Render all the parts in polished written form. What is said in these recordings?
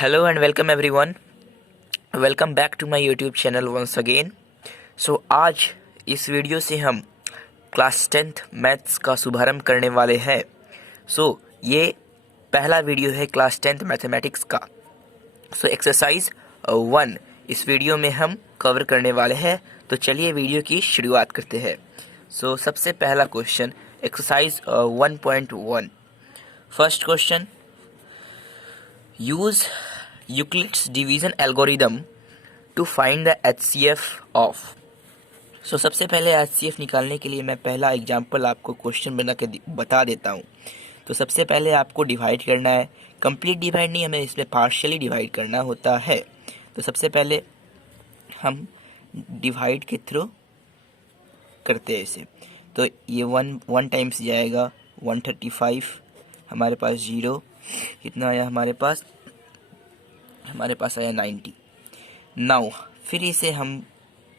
Hello and welcome everyone. Welcome back to my YouTube channel once again. So आज इस video से हम class 10th maths का शुभारंभ करने वाले हैं. ये पहला वीडियो है क्लास 10th मैथमेटिक्स का. एक्सरसाइज 1 इस वीडियो में हम कवर करने वाले हैं. तो चलिए वीडियो की शुरुआत करते हैं. सबसे पहला question exercise 1.1. First question, use Euclid's division algorithm to find the HCF of. सबसे पहले HCF निकालने के लिए मैं पहला एग्जांपल आपको क्वेश्चन बना के बता देता हूँ. तो सबसे पहले आपको डिवाइड करना है. कंप्लीट डिवाइड नहीं, हमें इसमें पार्शियली डिवाइड करना होता है. तो सबसे पहले हम डिवाइड के थ्रू करते हैं इसे. तो ये वन टाइम्स जाएगा 135, हमारे पास 0, कितना आया हमारे पास आया 90. नाउ फिर इसे हम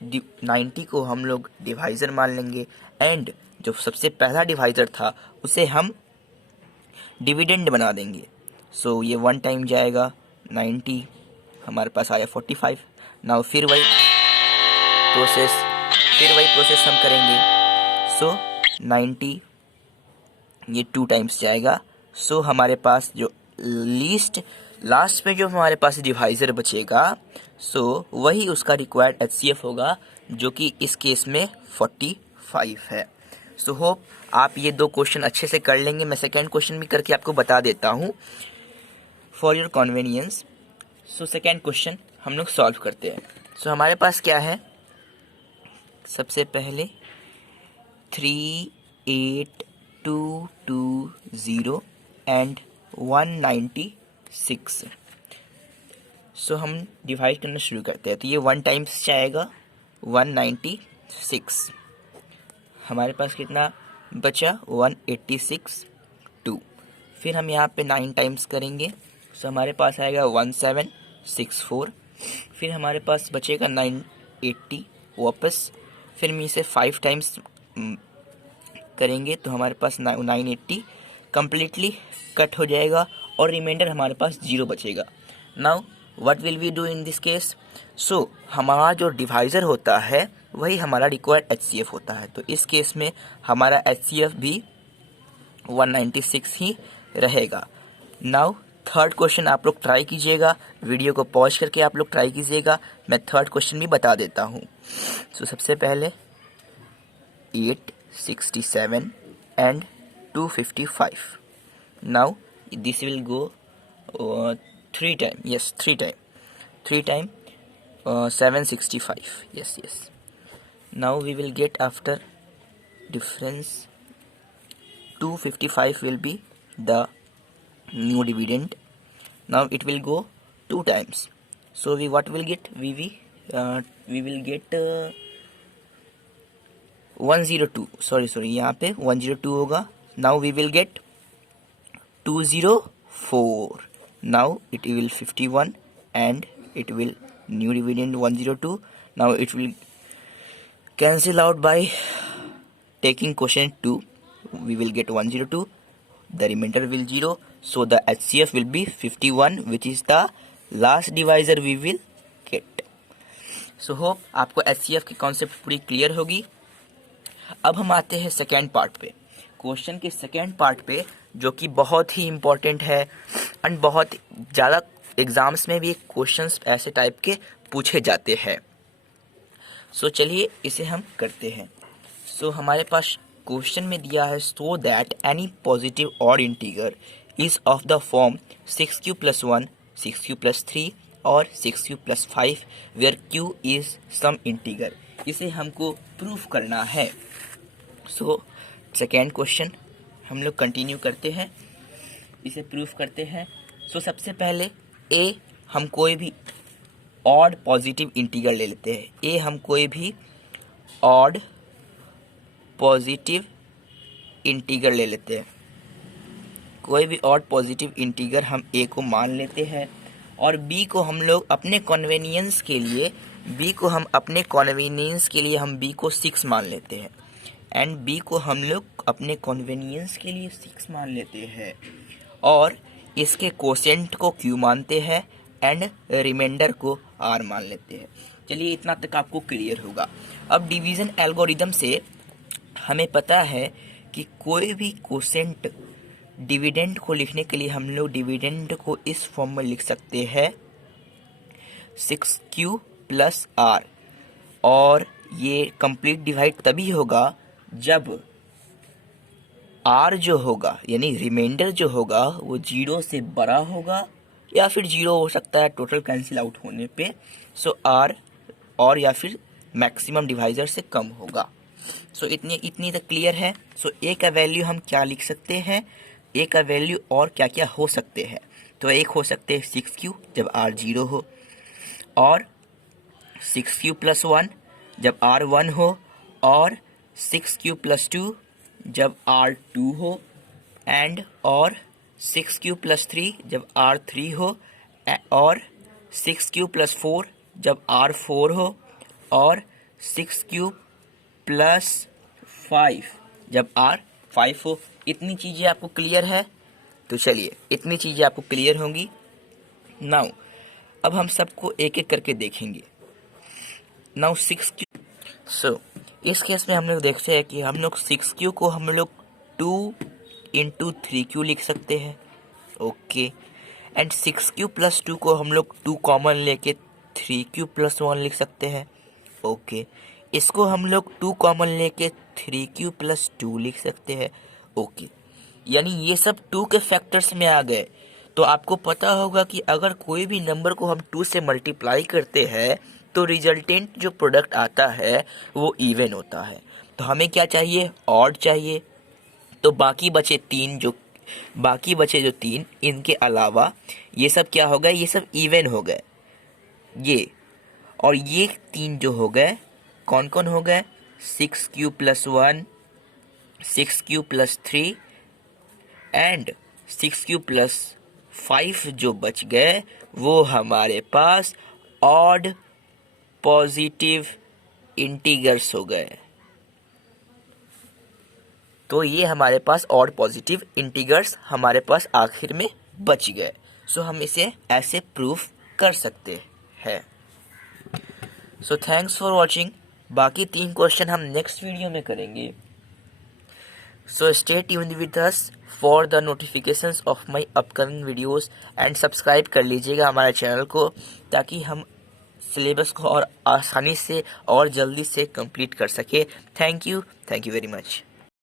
90 को हम लोग डिवाइज़र मान लेंगे एंड जो सबसे पहला डिवाइज़र था उसे हम डिविडेंड बना देंगे. ये 1 टाइम जाएगा 90, हमारे पास आया 45. नाउ फिर वही प्रोसेस हम करेंगे. 90 ये 2 टाइम्स जाएगा. हमारे पास जो लास्ट में जो हमारे पास डिवाइज़र बचेगा वही उसका रिक्वायर्ड HCF होगा, जो कि इस केस में 45 है. होप आप ये 2 क्वेश्चन अच्छे से कर लेंगे. मैं सेकेंड क्वेश्चन भी करके आपको बता देता हूँ for your convenience. Second question हम लोग सॉल्व करते हैं. हमारे पास क्या है, सबसे पहले 38220 एंड 196. हम डिवाइड करना शुरू करते हैं. तो ये 1 टाइम्स जाएगा 196. हमारे पास कितना बचा 186 2. फिर हम यहाँ पे 9 टाइम्स करेंगे. हमारे पास आएगा 1764. फिर हमारे पास बचेगा 980 वापस. फिर हम इसे 5 टाइम्स करेंगे तो हमारे पास 980 कम्प्लीटली कट हो जाएगा और रिमाइंडर हमारे पास 0 बचेगा. Now what will we do in this case. हमारा जो डिवाइज़र होता है वही हमारा रिक्वायर्ड HCF होता है. तो इस केस में हमारा HCF भी 196 ही रहेगा. नाउ थर्ड क्वेश्चन आप लोग ट्राई कीजिएगा. वीडियो को पॉज करके आप लोग ट्राई कीजिएगा. मैं थर्ड क्वेश्चन भी बता देता हूँ. सबसे पहले 867 and 255. Now this will go 3 time. Yes, 3 time. 765. Yes. Now we will get after difference 255 will be the new dividend. Now it will go 2 times. We what will get? We will get 102. Sorry. यहाँ पे 102 होगा. Now we will get 204. Now it will 51 and it will new dividend 102. Now it will cancel out by taking quotient 2. We will get 102. The remainder will 0. So the HCF will be 51, which is the last divisor we will get. Hope आपको HCF की concept पूरी clear होगी. अब हम आते हैं second part पे. Question के सेकेंड पार्ट पे जो कि बहुत ही इम्पोर्टेंट है एंड बहुत ज़्यादा एग्ज़ाम्स में भी क्वेश्चंस ऐसे टाइप के पूछे जाते हैं. चलिए इसे हम करते हैं. हमारे पास क्वेश्चन में दिया है so that any positive odd integer is of the form 6q + 1, 6q + 3 और 6q + 5 where q is some integer. इसे हमको प्रूफ करना है. सेकेंड क्वेश्चन हम लोग कंटिन्यू करते हैं, इसे प्रूफ करते हैं. सबसे पहले हम कोई भी ऑड पॉजिटिव इंटीगर ले लेते हैं. हम कोई भी ऑड पॉजिटिव इंटीगर ले लेते हैं. कोई भी ऑड पॉजिटिव इंटीगर हम a को मान लेते हैं और b को हम लोग अपने कन्वीनियंस के लिए हम b को 6 मान लेते हैं एंड b को हम लोग अपने कन्वीनियंस के लिए 6 मान लेते हैं और इसके कोसेंट को q मानते हैं एंड रिमाइंडर को r मान लेते हैं। चलिए इतना तक आपको क्लियर होगा। अब डिवीजन एल्गोरिदम से हमें पता है कि कोई भी कोसेंट डिविडेंड को लिखने के लिए हम लोग डिविडेंड को इस फॉर्म में लिख सकते हैं 6q प्लस r, और ये कंप्लीट डिवाइड तभी होगा जब r जो होगा यानी रिमाइंडर जो होगा वो 0 से बड़ा होगा या फिर 0 हो सकता है टोटल कैंसिल आउट होने पे। सो r और या फिर मैक्सिमम डिवाइजर से कम होगा। सो इतनी तक क्लियर है। सो a का वैल्यू हम क्या लिख सकते हैं, a का वैल्यू और क्या क्या हो सकते हैं। तो एक हो सकते हैं 6q जब r 0 हो, और 6q प्लस 1 जब r 1 हो, और 6q प्लस 2 जब r 2 हो, एंड और 6q प्लस 3 जब r 3 हो, और 6q प्लस 4 जब r 4 हो, और 6q प्लस 5 जब r 5 हो। इतनी चीज़ें आपको क्लियर है? तो चलिए इतनी चीज़ें आपको क्लियर होंगी। नाउ अब हम सबको एक एक करके देखेंगे। नाउ 6q, सो इस केस में हम लोग देखते हैं कि हम लोग 6q को हम लोग 2 इंटू 3q लिख सकते हैं। ओके, एंड 6q प्लस 2 को हम लोग 2 कॉमन लेके 3q प्लस 1 लिख सकते हैं। ओके, इसको हम लोग 2 कॉमन लेके 3q प्लस 2 लिख सकते हैं। ओके, यानी ये सब 2 के फैक्टर्स में आ गए। तो आपको पता होगा कि अगर कोई भी नंबर को हम 2 से मल्टीप्लाई करते हैं तो रिजल्टेंट जो प्रोडक्ट आता है वो इवन होता है। तो हमें क्या चाहिए, ऑड चाहिए। तो बाकी बचे जो 3 इनके अलावा ये सब क्या हो गए, ये सब इवन हो गए। ये और ये 3 जो हो गए कौन कौन हो गए, 6q plus 1, 6q plus 3 and 6q plus 5 जो बच गए वो हमारे पास ऑड पॉजिटिव इंटीगर्स हो गए। तो ये हमारे पास ऑड पॉजिटिव इंटीगर्स हमारे पास आखिर में बच गए। सो हम इसे ऐसे प्रूफ कर सकते हैं। So thanks for watching. बाकी 3 क्वेश्चन हम नेक्स्ट वीडियो में करेंगे। So stay tuned with us for the notifications of my upcoming videos and subscribe कर लीजिएगा हमारे चैनल को, ताकि हम सिलेबस को और आसानी से और जल्दी से कंप्लीट कर सके। Thank you very much.